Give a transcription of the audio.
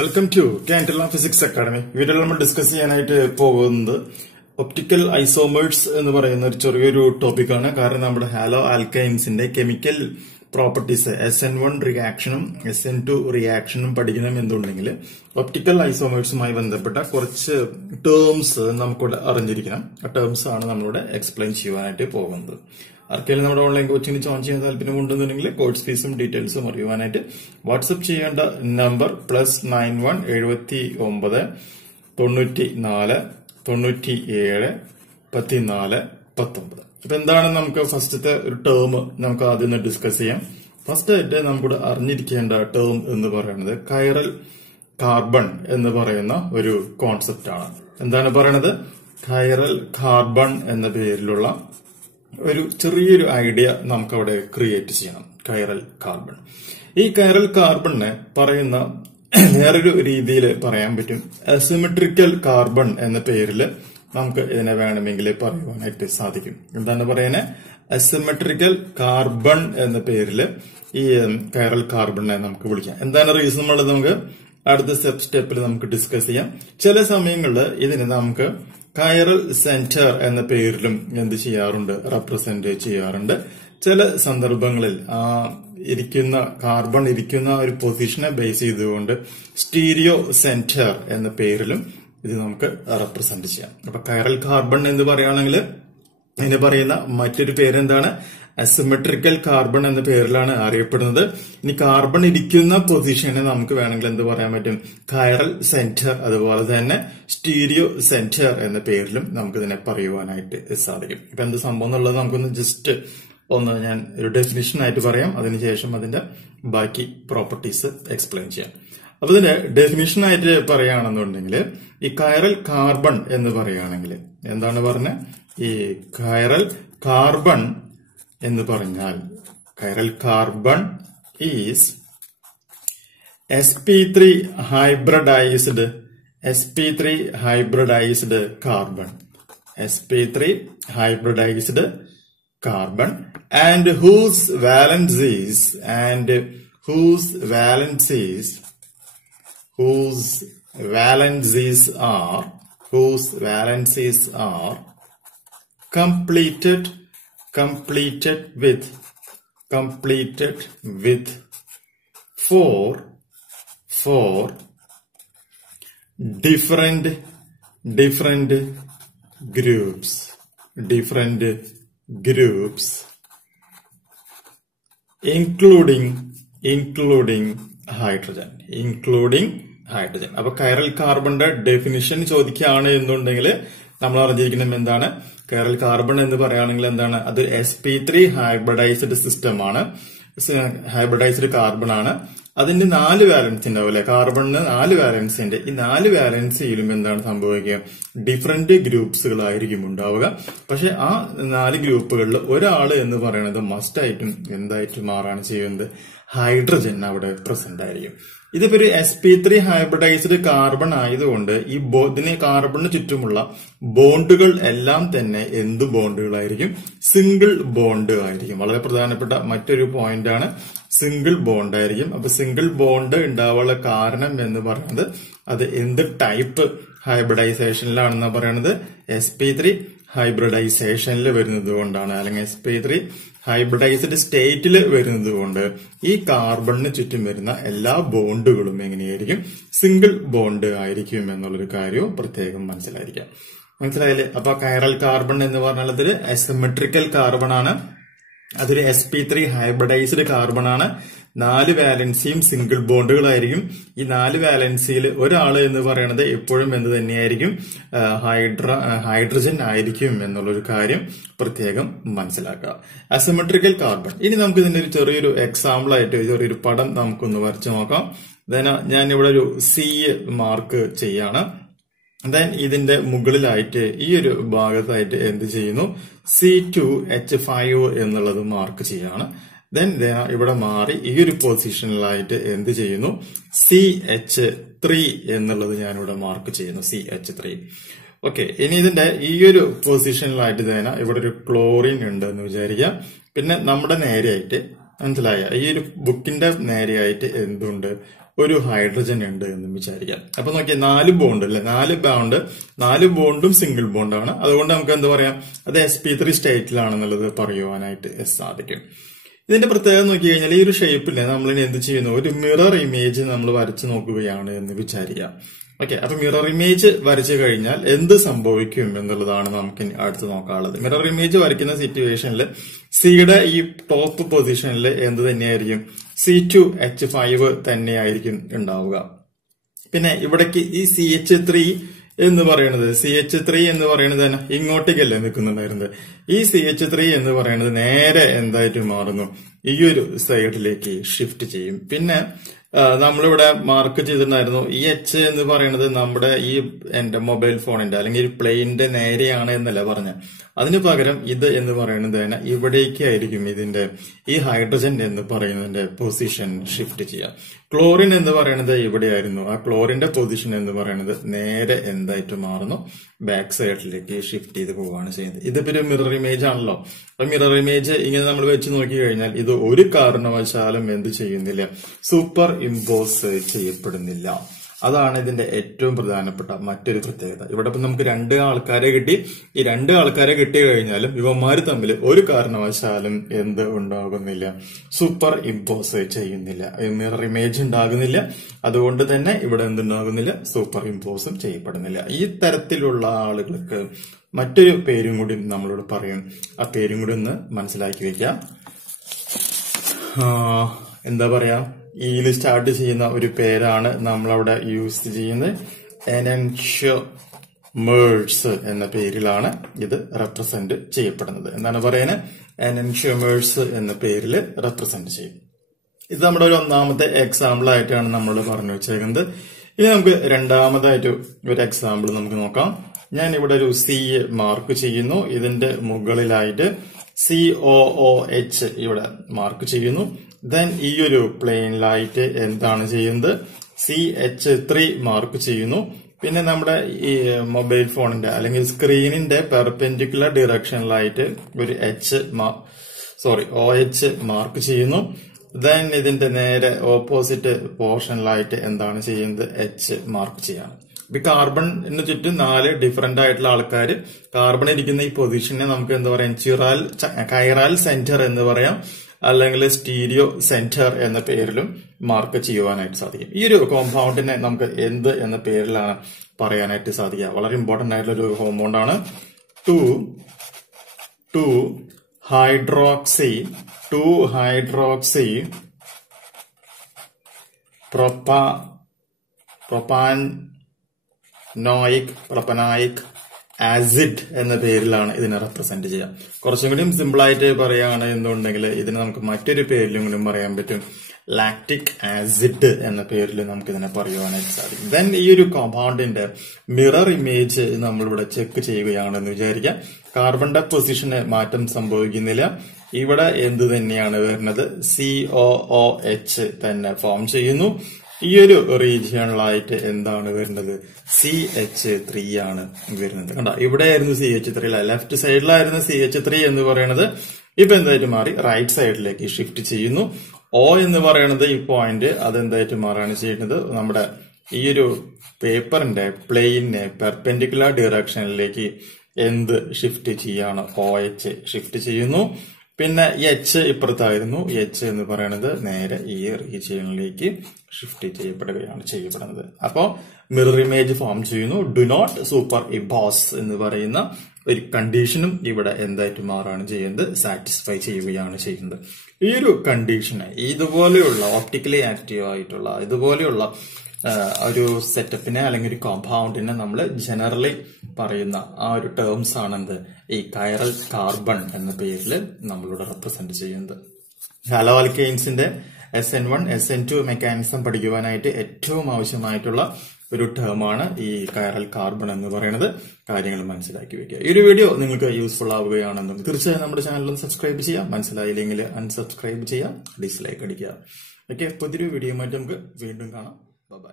Welcome to കാൻഡില physics academy. വീഡിയോയിൽ നമ്മൾ ഡിസ്കസ് ചെയ്യാനായിട്ട് പോകുന്നത് ഒപ്റ്റിക്കൽ ഐസോമേഴ്സ് എന്ന് പറയുന്ന ഒരു ചെറിയൊരു ടോപ്പിക്കാണ്. കാരണം നമ്മുടെ ഹാലോ ആൽക്കൈൻസിന്റെ കെമിക്കൽ പ്രോപ്പർട്ടീസ് SN1 റിയാക്ഷനും SN2 റിയാക്ഷനും പഠിക്കണം എന്നുണ്ടെങ്കിൽ ഒപ്റ്റിക്കൽ ഐസോമേഴ്സുമായി ബന്ധപ്പെട്ട കുറച്ച് ടേംസ് നമുക്കിവിടെ അറിഞ്ഞിരിക്കണം. ആ ടേംസ് ആണ് നമ്മളിവിടെ എക്സ്പ്ലെയിൻ ചെയ്യാനായിട്ട് പോകുന്നത്. ആർക്കെങ്കിലും നമ്മുടെ ഓൺലൈൻ കോച്ചിങ്ങിന് ജോയിൻ ചെയ്യാൻ താല്പര്യമുണ്ടെന്നുണ്ടെങ്കിൽ കോഴ്സ് ഫീസും ഡീറ്റെയിൽസും അറിയുവാനായിട്ട് വാട്സ്ആപ്പ് ചെയ്യേണ്ട നമ്പർ +91 79 94 97 14 19. അപ്പൊ എന്താണ് നമുക്ക് ഫസ്റ്റത്തെ ഒരു ടേം നമുക്ക് ആദ്യം ഡിസ്കസ് ചെയ്യാം. ഫസ്റ്റ് ആയിട്ട് നമുക്കിവിടെ അറിഞ്ഞിരിക്കേണ്ട ടേം എന്ന് പറയുന്നത് കൈറൽ കാർബൺ എന്ന് പറയുന്ന ഒരു കോൺസെപ്റ്റ് ആണ്. എന്താണ് പറയണത്? കൈറൽ കാർബൺ എന്ന പേരിലുള്ള ഒരു ചെറിയൊരു ഐഡിയ നമുക്ക് അവിടെ ക്രിയേറ്റ് ചെയ്യണം. Chiral carbon. ഈ കൈറൽ കാർബണിനെ പറയുന്ന വേറൊരു രീതിയിൽ പറയാൻ പറ്റും. അസിമെട്രിക്കൽ കാർബൺ എന്ന പേരിൽ നമുക്ക് ഇതിനെ വേണമെങ്കിൽ പറയുവാനായിട്ട് സാധിക്കും. എന്താണ് പറയുന്നത്? അസിമെട്രിക്കൽ കാർബൺ എന്ന പേരിൽ ഈ കൈറൽ കാർബണിനെ നമുക്ക് വിളിക്കാം. എന്താണ് റീസൺ എന്നുള്ളത് നമുക്ക് അടുത്ത സ്റ്റെപ്പിൽ നമുക്ക് ഡിസ്കസ് ചെയ്യാം. ചില സമയങ്ങളിൽ ഇതിന് നമുക്ക് കൈറൽ സെന്റർ എന്ന പേരിലും എന്ത് ചെയ്യാറുണ്ട്? റെപ്രസെന്റ് ചെയ്യാറുണ്ട്. ചില സന്ദർഭങ്ങളിൽ കാർബൺ ഇരിക്കുന്ന ഒരു പൊസിഷനെ ബേസ് ചെയ്തുകൊണ്ട് സ്റ്റീരിയോ സെന്റർ എന്ന പേരിലും ഇത് നമുക്ക് റെപ്രസെന്റ് ചെയ്യാം. അപ്പൊ കൈറൽ കാർബൺ എന്ന് പറയുകയാണെങ്കിൽ ഇതിന് പറയുന്ന മറ്റൊരു പേരെന്താണ്? അസിമെട്രിക്കൽ കാർബൺ എന്ന പേരിലാണ് അറിയപ്പെടുന്നത്. ഇനി കാർബൺ ഇരിക്കുന്ന പൊസിഷനെ നമുക്ക് വേണമെങ്കിൽ എന്ത് പറയാൻ പറ്റും? കൈറൽ സെന്റർ, അതുപോലെ തന്നെ സ്റ്റീരിയോ സെന്റർ എന്ന പേരിലും നമുക്ക് ഇതിനെ പറയുവാനായിട്ട് സാധിക്കും. ഇപ്പൊ എന്ത് സംഭവം എന്നുള്ളത് നമുക്കൊന്ന് ജസ്റ്റ് ഞാൻ ഒരു ഡെഫിനിഷൻ ആയിട്ട് പറയാം. അതിനുശേഷം അതിന്റെ ബാക്കി പ്രോപ്പർട്ടീസ് എക്സ്പ്ലെയിൻ ചെയ്യാം. അപ്പൊ ഇതിന്റെ ഡെഫിനിഷൻ ആയിട്ട് പറയുകയാണെന്നുണ്ടെങ്കിൽ ഈ കൈറൽ കാർബൺ എന്ന് പറയുകയാണെങ്കിൽ എന്താണ് പറഞ്ഞത്? ഈ കൈറൽ കാർബൺ എന്ന് പറഞ്ഞാൽ chiral carbon is sp3 hybridized carbon, sp3 hybridized carbon, and whose valencies are completed with four different groups, including hydrogen. അപ്പൊ കൈറൽ കാർബണിന്റെ ഡെഫിനിഷൻ ചോദിക്കുകയാണ് എന്നുണ്ടെങ്കിൽ നമ്മൾ അറിഞ്ഞിരിക്കണം എന്താണ് കൈറൽ കാർബൺ എന്ന് പറയുകയാണെങ്കിൽ എന്താണ്? അത് sp3 ഹൈബ്രിഡൈസ്ഡ് സിസ്റ്റം ആണ്, ഹൈബ്രിഡൈസ്ഡ് കാർബൺ ആണ്. അതിന്റെ 4 വാലൻസി ഉണ്ടാവും അല്ലെ? കാർബണിന് 4 വാലൻസി ഉണ്ട്. ഈ 4 വാലൻസിയിലും എന്താണ് സംഭവിക്കുക? ഡിഫറെന്റ് ഗ്രൂപ്പ്സുകളായിരിക്കും ഉണ്ടാവുക. പക്ഷെ ആ 4 ഗ്രൂപ്പുകളിൽ ഒരാള് എന്ന് പറയുന്നത് മസ്റ്റ് ആയിട്ടും എന്തായിട്ട് മാറാണ് ചെയ്യുന്നത്? ഹൈഡ്രജൻ അവിടെ പ്രസന്റ് ആയിരിക്കും. ഇതിപ്പോ ഒരു sp3 ഹൈബ്രിഡൈസ്ഡ് കാർബൺ ആയതുകൊണ്ട് ഈ ഇതിന് കാർബണിന് ചുറ്റുമുള്ള ബോണ്ടുകൾ എല്ലാം തന്നെ എന്ത് ബോണ്ടുകളായിരിക്കും? സിംഗിൾ ബോണ്ട് ആയിരിക്കും. വളരെ പ്രധാനപ്പെട്ട മറ്റൊരു പോയിന്റ് ആണ് സിംഗിൾ ബോണ്ട് ആയിരിക്കും. അപ്പൊ സിംഗിൾ ബോണ്ട് ഉണ്ടാവാനുള്ള കാരണം എന്ന് പറയുന്നത് അത് എന്ത് ടൈപ്പ് ഹൈബ്രിഡൈസേഷനിലാണെന്നാണ് പറയുന്നത്? sp3 ഹൈബ്രിഡൈസേഷനിൽ വരുന്നത് കൊണ്ടാണ്, അല്ലെങ്കിൽ sp3 ഹൈബ്രിഡൈസ്ഡ് സ്റ്റേറ്റിൽ വരുന്നത് കൊണ്ട് ഈ കാർബണിന് ചുറ്റും വരുന്ന എല്ലാ ബോണ്ടുകളും എങ്ങനെയായിരിക്കും? സിംഗിൾ ബോണ്ട് ആയിരിക്കും എന്നുള്ളൊരു കാര്യവും പ്രത്യേകം മനസ്സിലായില്ലേ? അപ്പൊ കൈറൽ കാർബൺ എന്ന് പറഞ്ഞാൽ അതൊരു അസിമെട്രിക്കൽ കാർബൺ ആണ്. അതൊരു sp3 ഹൈബ്രിഡൈസ്ഡ് കാർബൺ ആണ്. 4 വാലൻസിയും സിംഗിൾ ബോണ്ടുകളായിരിക്കും. ഈ 4 വാലൻസിയിൽ ഒരാള് എന്ന് പറയുന്നത് എപ്പോഴും എന്ത് തന്നെയായിരിക്കും? ഹൈഡ്രജൻ ആയിരിക്കും എന്നുള്ളൊരു കാര്യം പ്രത്യേകം മനസ്സിലാക്കുക. Asymmetrical carbon. ഇനി നമുക്ക് ഇതിന്റെ ഒരു ചെറിയൊരു എക്സാമ്പിൾ ആയിട്ട് ചെറിയൊരു പടം നമുക്കൊന്ന് വരച്ചു നോക്കാം. ഞാൻ ഇവിടെ ഒരു C മാർക്ക് ചെയ്യാണ്. ദെൻ ഇതിന്റെ മുകളിലായിട്ട് ഈ ഒരു ഭാഗത്തായിട്ട് എന്ത് ചെയ്യുന്നു? C2H5 എന്നുള്ളത് മാർക്ക് ചെയ്യാണ്. ദെൻ ഇവിടെ മാറി ഈ ഒരു പൊസിഷനിലായിട്ട് എന്ത് ചെയ്യുന്നു? CH3 എന്നുള്ളത് ഞാനിവിടെ മാർക്ക് ചെയ്യുന്നു. CH3. ഓക്കെ. ഇനി ഇതിന്റെ ഈ ഒരു പൊസിഷനിലായിട്ട് തന്നെ ഇവിടെ ഒരു ക്ലോറിൻ ഉണ്ട് എന്ന് വിചാരിക്കാം. പിന്നെ നമ്മുടെ നേരെയായിട്ട് മനസ്സിലായ ഈ ഒരു ബുക്കിന്റെ നേരെയായിട്ട് എന്തുണ്ട്? ഒരു ഹൈഡ്രജൻ ഉണ്ട് എന്ന് വിചാരിക്കാം. അപ്പൊ നോക്കിയാൽ 4 ബോണ്ട് അല്ലെ, 4 ബോണ്ടും സിംഗിൾ ബോണ്ടാണ്. അതുകൊണ്ട് നമുക്ക് എന്താ പറയാം, അത് sp3 സ്റ്റേറ്റിലാണെന്നുള്ളത് പറയുവാനായിട്ട് സാധിക്കും. ഇതിന്റെ പ്രത്യേകത നോക്കി കഴിഞ്ഞാൽ ഈ ഒരു ഷേപ്പിനെ നമ്മൾ എന്ത് ചെയ്യുന്നു, ഒരു മിറർ ഇമേജ് നമ്മൾ വരച്ചു നോക്കുകയാണ് എന്ന് വിചാരിക്കാം. ഓക്കെ, അപ്പൊ മിറർ ഇമേജ് വരച്ചു കഴിഞ്ഞാൽ എന്ത് സംഭവിക്കും എന്നുള്ളതാണ് നമുക്ക് അടുത്ത് നോക്കാനുള്ളത്. മിറർ ഇമേജ് വരയ്ക്കുന്ന സിറ്റുവേഷനിൽ സിയുടെ ഈ ടോപ്പ് പൊസിഷനിൽ എന്ത് തന്നെയായിരിക്കും, C2H5 തന്നെയായിരിക്കും ഉണ്ടാവുക. പിന്നെ ഇവിടേക്ക് ഈ CH3 എന്ന് പറയുന്നത് തന്നെ ഇങ്ങോട്ടേക്കല്ലേ നിൽക്കുന്നുണ്ടായിരുന്നത്. ഈ CH3 എന്ന് പറയുന്നത് നേരെ എന്തായിട്ട് മാറുന്നു, ഈ ഒരു സൈഡിലേക്ക് ഷിഫ്റ്റ് ചെയ്യും. പിന്നെ നമ്മളിവിടെ മാർക്ക് ചെയ്തിട്ടുണ്ടായിരുന്നു ഈ H എന്ന് പറയുന്നത് നമ്മുടെ ഈ എന്റെ മൊബൈൽ ഫോണിന്റെ അല്ലെങ്കിൽ പ്ലെയിനിന്റെ നേരെയാണ് എന്നല്ല പറഞ്ഞ, അതിനു പകരം ഇത് എന്ന് പറയുന്നത് തന്നെ ഇവിടേക്കായിരിക്കും ഇതിന്റെ ഈ ഹൈഡ്രജൻ എന്ന് പറയുന്നതിന്റെ പൊസിഷൻ ഷിഫ്റ്റ് ചെയ്യാം. ക്ലോറിൻ എന്ന് പറയുന്നത് ഇവിടെയായിരുന്നു, ആ ക്ലോറിന്റെ പൊസിഷൻ എന്ന് പറയുന്നത് നേരെ എന്തായിട്ട് മാറുന്നു, ബാക്ക് സൈഡിലേക്ക് ഷിഫ്റ്റ് ചെയ്ത് പോവുകയാണ് ചെയ്യുന്നത്. ഇതിപ്പോ ഒരു മിറർ ഇമേജ് ആണല്ലോ. അപ്പൊ മിറർ ഇമേജ് ഇങ്ങനെ നമ്മൾ വെച്ച് നോക്കി കഴിഞ്ഞാൽ ഇത് ഒരു കാരണവശാലും എന്ത് ചെയ്യുന്നില്ല, സൂപ്പർ ഇമ്പോസ് ചെയ്യപ്പെടുന്നില്ല. അതാണ് ഇതിന്റെ ഏറ്റവും പ്രധാനപ്പെട്ട മറ്റൊരു പ്രത്യേകത. ഇവിടെ ഇപ്പൊ നമുക്ക് 2 ആൾക്കാരെ കിട്ടി. ഈ 2 ആൾക്കാരെ കിട്ടി കഴിഞ്ഞാലും ഇവന്മാര് തമ്മിൽ ഒരു കാരണവശാലും എന്ത് ഉണ്ടാകുന്നില്ല, സൂപ്പർ ഇമ്പോസ് ചെയ്യുന്നില്ല, മിറർ ഇമേജ് ഉണ്ടാകുന്നില്ല. അതുകൊണ്ട് തന്നെ ഇവിടെ എന്തുണ്ടാകുന്നില്ല, സൂപ്പർ ഇമ്പോസും ചെയ്യപ്പെടുന്നില്ല. ഈ തരത്തിലുള്ള ആളുകൾക്ക് മറ്റൊരു പേരും കൂടി നമ്മളോട് പറയും. ആ പേരും കൂടി ഒന്ന് മനസ്സിലാക്കി വെക്കാം. എന്താ പറയാ, ഇതിൽ സ്റ്റാർട്ട് ചെയ്യുന്ന ഒരു പേരാണ് നമ്മളവിടെ യൂസ് ചെയ്യുന്നത്. എനൻഷ്യമേഴ്സ് എന്ന പേരിലാണ് ഇത് റെപ്രസെന്റ് ചെയ്യപ്പെടുന്നത്. എന്താണ് പറയുന്നത്, എനൻഷ്യമേഴ്സ് എന്ന പേരിൽ റെപ്രസെന്റ് ചെയ്യും. ഇത് നമ്മുടെ ഒരു ഒന്നാമത്തെ എക്സാമ്പിൾ ആയിട്ടാണ് നമ്മൾ പറഞ്ഞു വെച്ചേക്കുന്നത്. ഇനി നമുക്ക് രണ്ടാമതായിട്ട് ഒരു എക്സാമ്പിൾ നമുക്ക് നോക്കാം. ഞാൻ ഇവിടെ ഒരു C മാർക്ക് ചെയ്യുന്നു. ഇതിന്റെ മുകളിലായിട്ട് COOH ഇവിടെ മാർക്ക് ചെയ്യുന്നു. ദെൻ ഈ ഒരു പ്ലെയിനിലായിട്ട് എന്താണ് ചെയ്യുന്നത്, CH3 മാർക്ക് ചെയ്യുന്നു. പിന്നെ നമ്മുടെ ഈ മൊബൈൽ ഫോണിന്റെ അല്ലെങ്കിൽ സ്ക്രീനിന്റെ പെർപെൻഡിക്കുലർ ഡിറക്ഷനിലായിട്ട് ഒരു OH മാർക്ക് ചെയ്യുന്നു. ദെൻ ഇതിന്റെ നേരെ ഓപ്പോസിറ്റ് പോർഷനിലായിട്ട് എന്താണ് ചെയ്യുന്നത്, H മാർക്ക് ചെയ്യാണ്. ഇപ്പൊ കാർബണിന് ചുറ്റും 4 ഡിഫറെന്റ് ആയിട്ടുള്ള ആൾക്കാർ കാർബൺ ഇരിക്കുന്ന ഈ പൊസിഷനെ നമുക്ക് എന്താ പറയാം, കൈറാൽ സെന്റർ എന്ന് പറയാം, അല്ലെങ്കിൽ സ്റ്റീരിയോ സെന്റർ എന്ന പേരിലും മാർക്ക് ചെയ്യുവാനായിട്ട് സാധിക്കും. ഈ ഒരു കോമ്പൗണ്ടിനെ നമുക്ക് എന്ത് എന്ന പേരിലാണ് പറയാനായിട്ട് സാധിക്കുക. വളരെ ഇമ്പോർട്ടന്റ് ആയിട്ടുള്ള ഒരു കോമ്പൗണ്ടാണ്. 2-ഹൈഡ്രോക്സി പ്രൊപ്പനായിക് ആസിഡ് എന്ന പേരിലാണ് ഇതിനെ റെപ്രസെന്റ് ചെയ്യാം. കുറച്ചും കൂടി സിമ്പിൾ ആയിട്ട് പറയുകയാണ് എന്നുണ്ടെങ്കിൽ ഇതിനെ നമുക്ക് മറ്റൊരു പേരിലും കൂടി പറയാൻ പറ്റും, ലാക്റ്റിക് ആസിഡ് എന്ന പേരിൽ നമുക്ക് ഇതിനെ പറയുവാനായിട്ട് സാധിക്കും. ദെൻ ഈ ഒരു കോമ്പൗണ്ടിന്റെ മിറർ ഇമേജ് നമ്മളിവിടെ ചെക്ക് ചെയ്യുകയാണെന്ന് വിചാരിക്കാം. കാർബണിന്റെ പൊസിഷന് മാറ്റം സംഭവിക്കുന്നില്ല. ഇവിടെ എന്ത് തന്നെയാണ് വരുന്നത്, COOH തന്നെ ഫോം ചെയ്യുന്നു. ഈ ഒരു റീജിയണിലായിട്ട് എന്താണ് വരുന്നത്, CH3 ആണ് വരുന്നത്. കണ്ടോ, ഇവിടെ ആയിരുന്നു CH3, ലെഫ്റ്റ് സൈഡിലായിരുന്നു CH3 എന്ന് പറയുന്നത്. ഇപ്പൊ എന്തായിട്ട് മാറി, റൈറ്റ് സൈഡിലേക്ക് ഷിഫ്റ്റ് ചെയ്യുന്നു. O എന്ന് പറയുന്നത് ഈ പോയിന്റ് അതെന്തായിട്ട് മാറാണ് ചെയ്യുന്നത്, നമ്മുടെ ഈ ഒരു പേപ്പറിന്റെ പ്ലെയിനെ പെർപെൻഡിക്കുലർ ഡിറക്ഷനിലേക്ക് എന്ത് ഷിഫ്റ്റ് ചെയ്യാണ്, OH ഷിഫ്റ്റ് ചെയ്യുന്നു. പിന്നെ H ഇപ്പുറത്തായിരുന്നു, H എന്ന് പറയുന്നത് നേരെ ഈ റീജിയനിലേക്ക് ഷിഫ്റ്റ് ചെയ്യപ്പെടുന്നത്. അപ്പോ മിറർ ഇമേജ് ഫോം ചെയ്യുന്നു. ഡു നോട്ട് സൂപ്പർ ഇമ്പോസ് എന്ന് പറയുന്ന ഒരു കണ്ടീഷനും ഇവിടെ എന്തായിട്ട് മാറാണ് ചെയ്യുന്നത്, സാറ്റിസ്ഫൈ ചെയ്യുകയാണ് ചെയ്യുന്നത്. ഈ ഒരു കണ്ടീഷന് ഇതുപോലെയുള്ള ഓപ്റ്റിക്കലി ആക്റ്റീവ് ആയിട്ടുള്ള ഇതുപോലെയുള്ള ഒരു സെറ്റപ്പിനെ അല്ലെങ്കിൽ ഒരു കോമ്പൗണ്ടിനെ നമ്മൾ ജനറലി പറയുന്ന ആ ഒരു ടേംസ് ആണ് എന്ത്, ഈ കൈറൽ കാർബൺ എന്ന പേരിൽ നമ്മളിവിടെ റെപ്രസെന്റ് ചെയ്യുന്നത്. ഹാലോ ആൽക്കെയിൻസിന്റെ SN1 SN2 മെക്കാനിസം പഠിക്കുവാനായിട്ട് ഏറ്റവും ആവശ്യമായിട്ടുള്ള ഒരു ടേമാണ് ഈ കൈറൽ കാർബൺ എന്ന് പറയുന്നത്. കാര്യങ്ങൾ മനസ്സിലാക്കി വെക്കുക. ഈ ഒരു വീഡിയോ നിങ്ങൾക്ക് യൂസ്ഫുൾ ആവുകയാണെന്നും തീർച്ചയായും നമ്മുടെ ചാനലും സബ്സ്ക്രൈബ് ചെയ്യാം. മനസ്സിലായില്ലെങ്കിൽ അൺസബ്സ്ക്രൈബ് ചെയ്യാം, ഡിസ്ലൈക്ക് അടിക്കുക. ഓക്കെ, പുതിയൊരു വീഡിയോയുമായിട്ട് നമുക്ക് വീണ്ടും കാണാം. ബൈ.